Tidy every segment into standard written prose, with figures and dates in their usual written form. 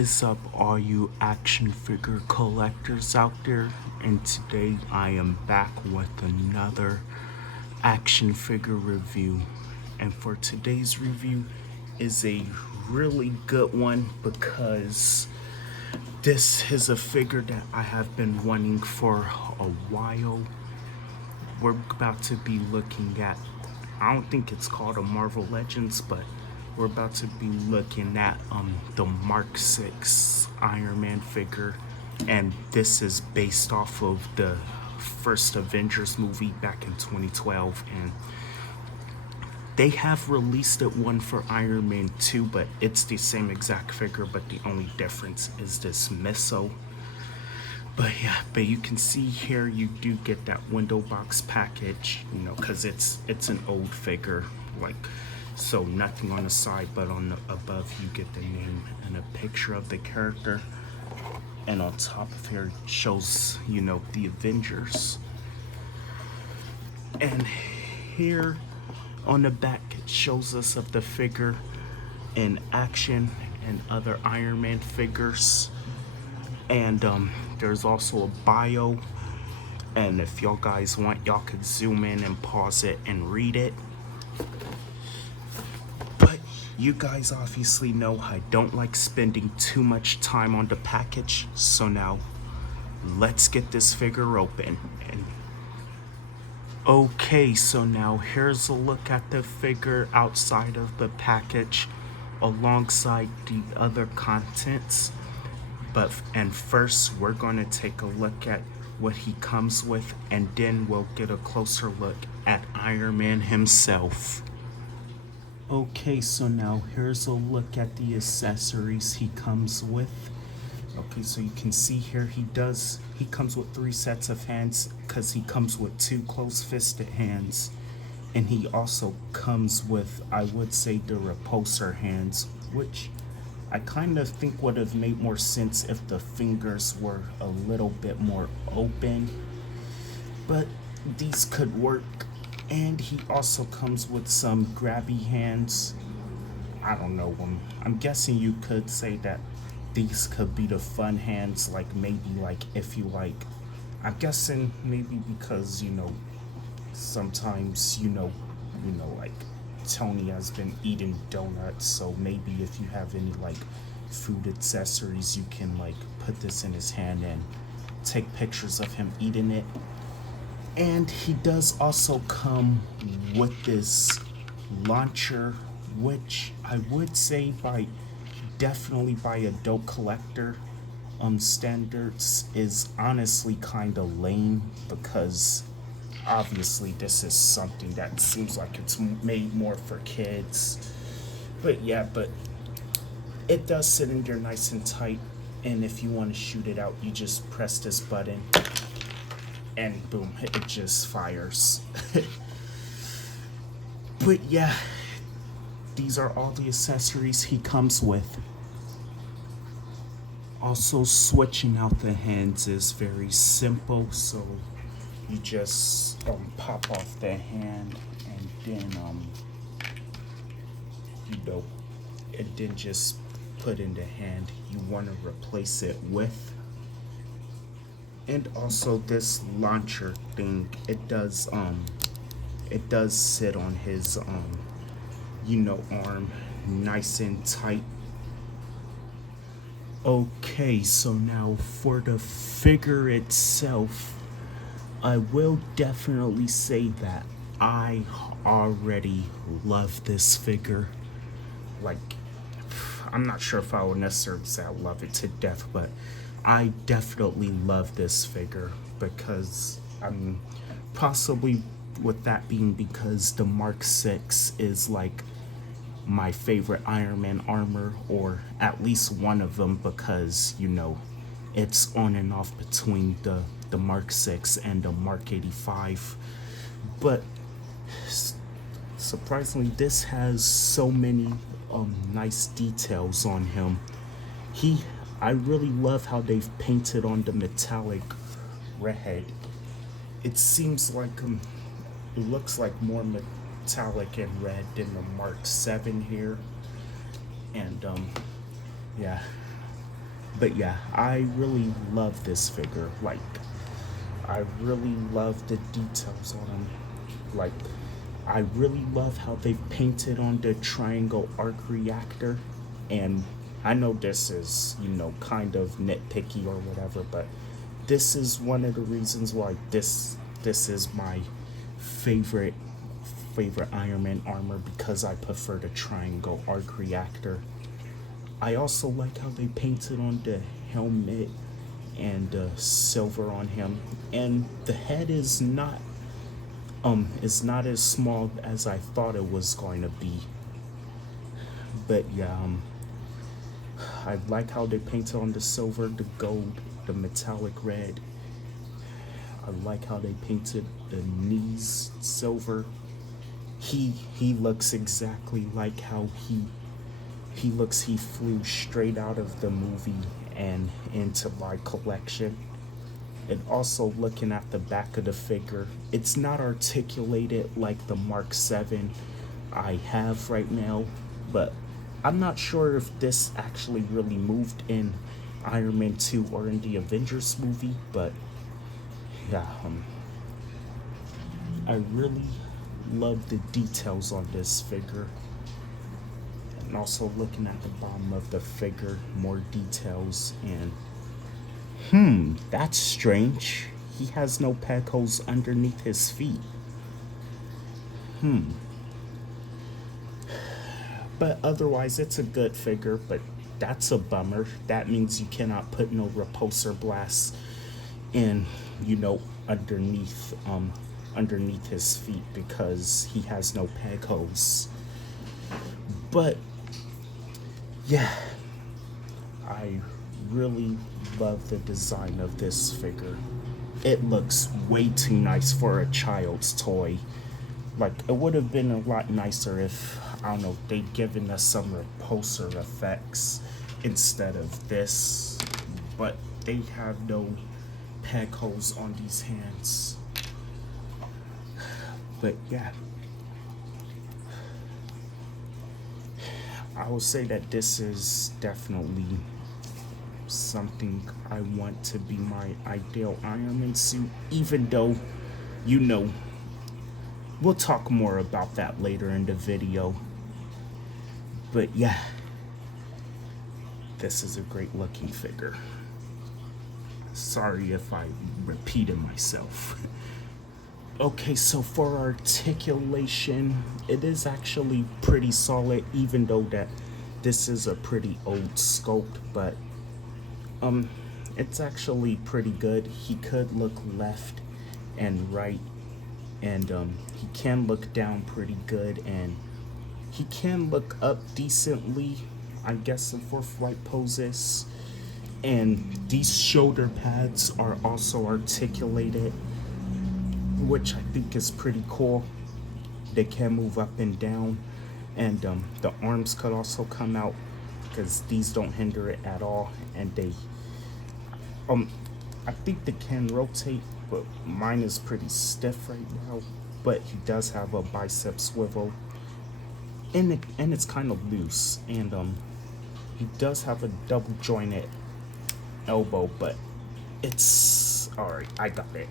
is up, all you action figure collectors out there? And today I am back with another action figure review. And for today's review is a really good one because this is a figure that I have been wanting for a while. We're about to be looking at, I don't think it's called a Marvel Legends, but we're about to be looking at the Mark 6 Iron Man figure, and this is based off of the first Avengers movie back in 2012. And they have released it one for Iron Man 2, but it's the same exact figure, but the only difference is this missile. But yeah, but you can see here you do get that window box package, because it's an old figure, like, so nothing on the side, but on the above you get the name and a picture of the character, and on top of here it shows the Avengers. And here on the back it shows us of the figure in action and other Iron Man figures. And there's also a bio, and if y'all guys want, y'all could zoom in and pause it and read it. But you guys obviously know I don't like spending too much time on the package, so now let's get this figure open. And okay, so now here's a look at the figure outside of the package alongside the other contents. And first we're going to take a look at what he comes with, and then we'll get a closer look at Iron Man himself. Okay, so now here's a look at the accessories he comes with. Okay, so you can see here he comes with 3 sets of hands, because he comes with 2 close-fisted hands, and he also comes with, I would say, the repulsor hands, which I kind of think would have made more sense if the fingers were a little bit more open, but these could work. And he also comes with some grabby hands. I don't know, I'm guessing you could say that these could be the fun hands, like maybe like if you like, I'm guessing maybe because sometimes like Tony has been eating donuts, so maybe if you have any like food accessories, you can like put this in his hand and take pictures of him eating it. And he does also come with this launcher, which I would say definitely by adult collector standards is honestly kind of lame, because obviously this is something that seems like it's made more for kids. But yeah, but it does sit in there nice and tight, and if you want to shoot it out, you just press this button and boom, it just fires. But yeah, these are all the accessories he comes with. Also, switching out the hands is very simple, so you just pop off the hand, and then and then just put in the hand you want to replace it with. And also this launcher thing, it does sit on his arm nice and tight. Okay, so now for the figure itself, I will definitely say that I already love this figure. Like, I'm not sure if I would necessarily say I love it to death, but I definitely love this figure, because possibly with that being because the Mark 6 is like my favorite Iron Man armor, or at least one of them, because it's on and off between the Mark 6 and the Mark 85. But surprisingly, this has so many nice details on him. I really love how they've painted on the metallic red. It seems like it looks like more metallic and red than the Mark 7 here. And yeah, But yeah, I really love this figure. Like, I really love the details on him. Like, I really love how they've painted on the triangle arc reactor. And I know this is, kind of nitpicky or whatever, but this is one of the reasons why this is my favorite Iron Man armor, because I prefer the triangle arc reactor. I also like how they painted on the helmet and silver on him, and the head is not as small as I thought it was going to be. But yeah, I like how they painted on the silver, the gold, the metallic red. I like how they painted the knees silver. He looks exactly like how he looks. He flew straight out of the movie and into my collection. And also looking at the back of the figure, it's not articulated like the Mark 7 I have right now, but I'm not sure if this actually really moved in Iron Man 2 or in the Avengers movie, but yeah, I really love the details on this figure. And also looking at the bottom of the figure, more details, and that's strange. He has no peg holes underneath his feet. But otherwise, it's a good figure, but that's a bummer. That means you cannot put no repulsor blasts in, underneath underneath his feet, because he has no peg holes. But yeah, I really love the design of this figure. It looks way too nice for a child's toy. Like, it would have been a lot nicer if, I don't know, they'd given us some repulsor effects instead of this. But they have no peg holes on these hands. But yeah, I will say that this is definitely something I want to be my ideal Iron Man suit, even though, you know, we'll talk more about that later in the video. But yeah, this is a great looking figure. Sorry if I repeated myself. Okay, so for articulation, it is actually pretty solid, even though that this is a pretty old sculpt, but it's actually pretty good. He could look left and right, and he can look down pretty good, and he can look up decently, I guess, for flight poses. And these shoulder pads are also articulated, which I think is pretty cool. They can move up and down, and the arms could also come out, because these don't hinder it at all. And they, I think they can rotate, but mine is pretty stiff right now. But he does have a bicep swivel, and it's kind of loose, and he does have a double jointed elbow, but it's alright. I got it.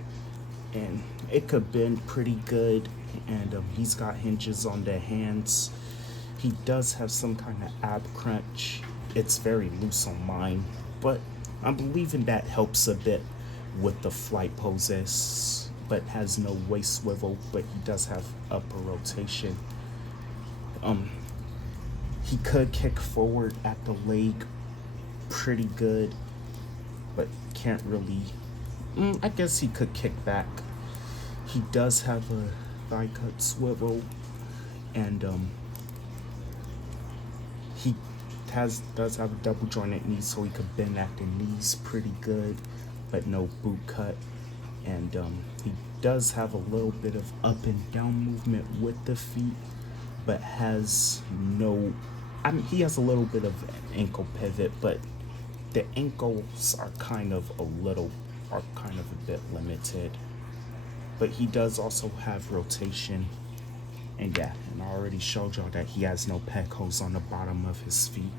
And it could bend pretty good, and he's got hinges on the hands. He does have some kind of ab crunch. It's very loose on mine, but I'm believing that helps a bit with the flight poses, but has no waist swivel, but he does have upper rotation. He could kick forward at the leg pretty good, but can't really, I guess he could kick back. He does have a thigh cut swivel, and he does have a double jointed knee, so he could bend at the knees pretty good, but no boot cut. And he does have a little bit of up and down movement with the feet, but has no, I mean, he has a little bit of ankle pivot, but the ankles are kind of a bit limited. But he does also have rotation. And yeah, and I already showed y'all that he has no peg holes on the bottom of his feet.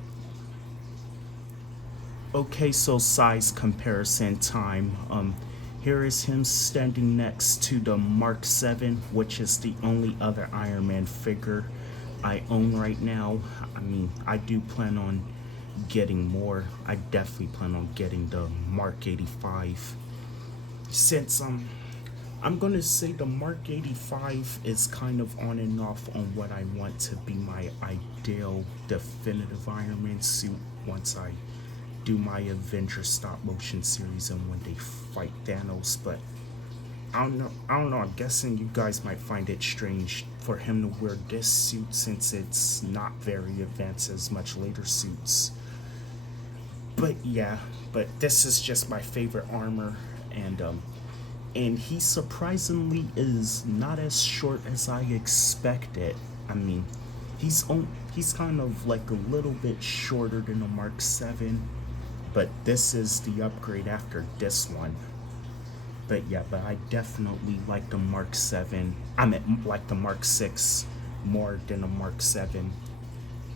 Okay, so size comparison time. Here is him standing next to the Mark 7, which is the only other Iron Man figure I own right now. I mean, I do plan on getting more. I definitely plan on getting the Mark 85. Since I'm gonna say the Mark 85 is kind of on and off on what I want to be my ideal definitive Iron Man suit once I do my Avengers stop motion series and when they fight Thanos. But I don't know, I'm guessing you guys might find it strange for him to wear this suit since it's not very advanced as much later suits. But yeah, but this is just my favorite armor, and he surprisingly is not as short as I expected. I mean, he's kind of like a little bit shorter than a Mark 7, but this is the upgrade after this one. But yeah, but I definitely like the Mark 7. I mean, like the Mark 6 more than the Mark 7.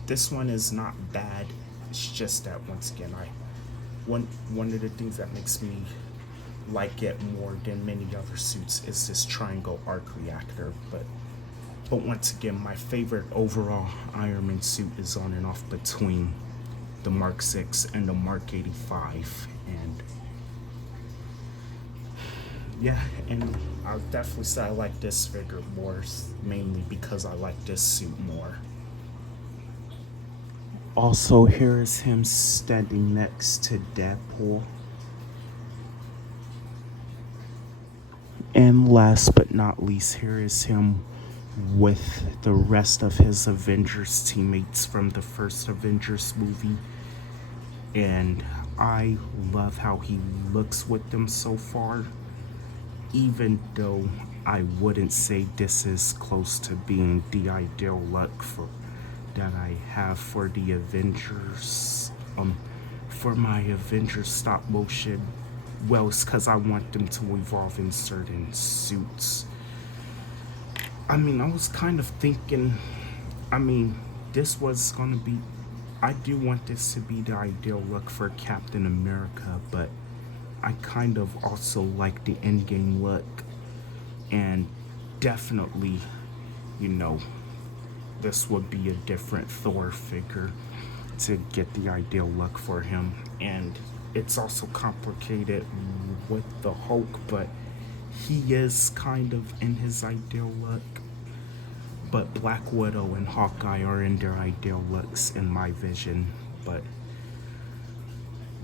This one is not bad. It's just that once again, one of the things that makes me like it more than many other suits is this triangle arc reactor. But once again, my favorite overall Iron Man suit is on and off between the Mark 6 and the Mark 85. And yeah, and I'll definitely say I like this figure more, mainly because I like this suit more. Also, here is him standing next to Deadpool. And last but not least, here is him with the rest of his Avengers teammates from the first Avengers movie. And I love how he looks with them so far, even though I wouldn't say this is close to being the ideal look for that I have for the Avengers. For my Avengers stop motion, well, it's because I want them to evolve in certain suits. I mean, I was kind of thinking, I mean, this was gonna be, I do want this to be the ideal look for Captain America, but I kind of also like the endgame look, and definitely, you know, this would be a different Thor figure to get the ideal look for him. And it's also complicated with the Hulk, but he is kind of in his ideal look. But Black Widow and Hawkeye are in their ideal looks in my vision. But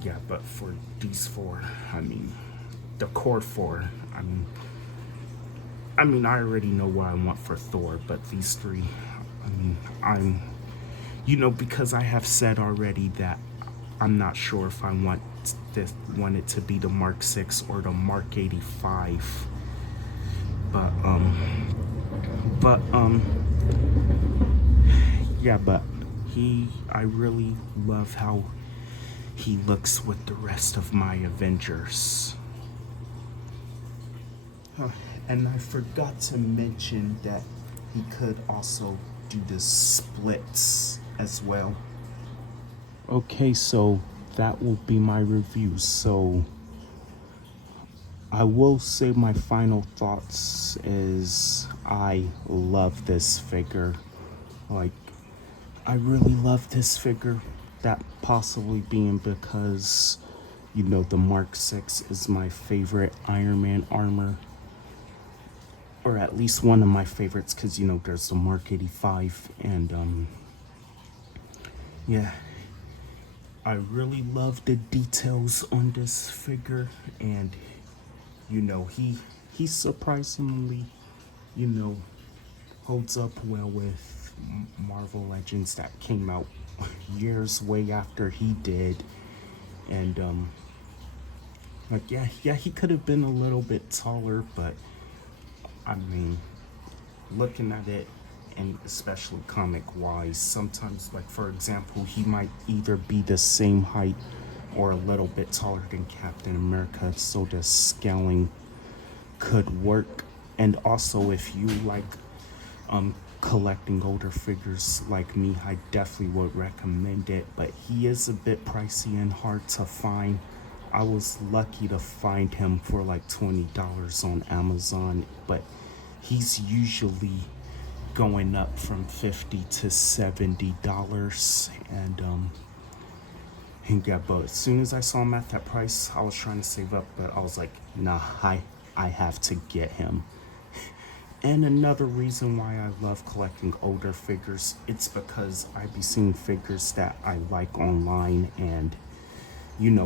yeah, but for these four, I mean, the core four, I already know what I want for Thor, but these three, I mean, because I have said already that I'm not sure if I want it to be the Mark 6 or the Mark 85. But but yeah, but I really love how he looks with the rest of my Avengers. And I forgot to mention that he could also do the splits as well. Okay, so that will be my review. So I will say my final thoughts is I love this figure. Like, I really love this figure. That possibly being because, the Mark 6 is my favorite Iron Man armor. Or at least one of my favorites, because, there's the Mark 85. And, yeah. I really love the details on this figure. And, he surprisingly, you know, holds up well with Marvel Legends that came out years way after he did. And like yeah, he could have been a little bit taller, but I mean, looking at it, and especially comic wise, sometimes, like for example, he might either be the same height or a little bit taller than Captain America, so the scaling could work. And also, if you like collecting older figures like me, I definitely would recommend it, but he is a bit pricey and hard to find. I was lucky to find him for like $20 on Amazon, but he's usually going up from $50 to $70, and yeah, but as soon as I saw him at that price, I was trying to save up, but I was like, nah, I have to get him. And another reason why I love collecting older figures, it's because I be seeing figures that I like online, and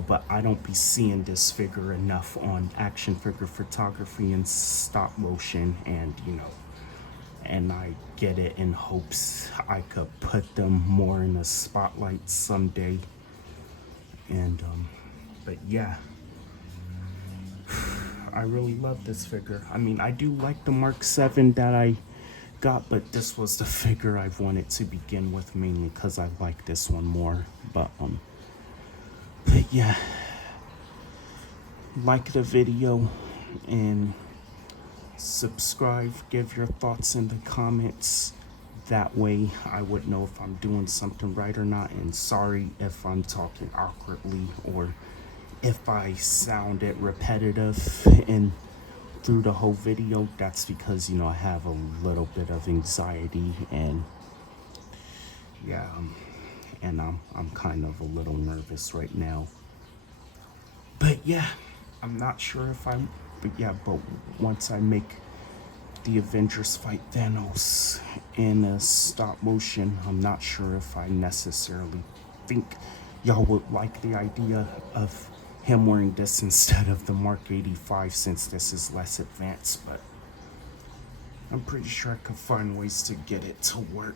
but I don't be seeing this figure enough on action figure photography and stop motion, and I get it in hopes I could put them more in the spotlight someday. But yeah, I really love this figure. I mean, I do like the Mark 7 that I got, but this was the figure I wanted to begin with, mainly because I like this one more. But yeah, like the video and subscribe, give your thoughts in the comments. That way I would know if I'm doing something right or not. And sorry if I'm talking awkwardly or if I sounded repetitive and through the whole video. That's because I have a little bit of anxiety, and yeah, and I'm kind of a little nervous right now. But yeah, I'm not sure if I'm. But yeah, but once I make the Avengers fight Thanos in a stop motion, I'm not sure if I necessarily think y'all would like the idea of him wearing this instead of the Mark 85, since this is less advanced, but I'm pretty sure I could find ways to get it to work.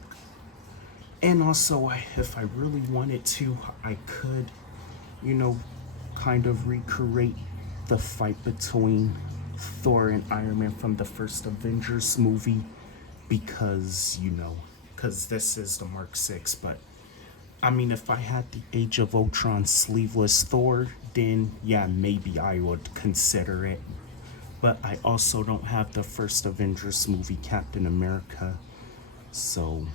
And also, if I really wanted to, I could, kind of recreate the fight between Thor and Iron Man from the first Avengers movie, because this is the Mark 6. But I mean, if I had the Age of Ultron sleeveless Thor, then yeah, maybe I would consider it. But I also don't have the first Avengers movie Captain America, so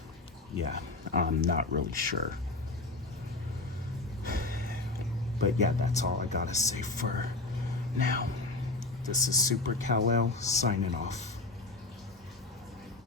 yeah, I'm not really sure. But yeah, that's all I gotta say for now. This is Super Kal-El signing off.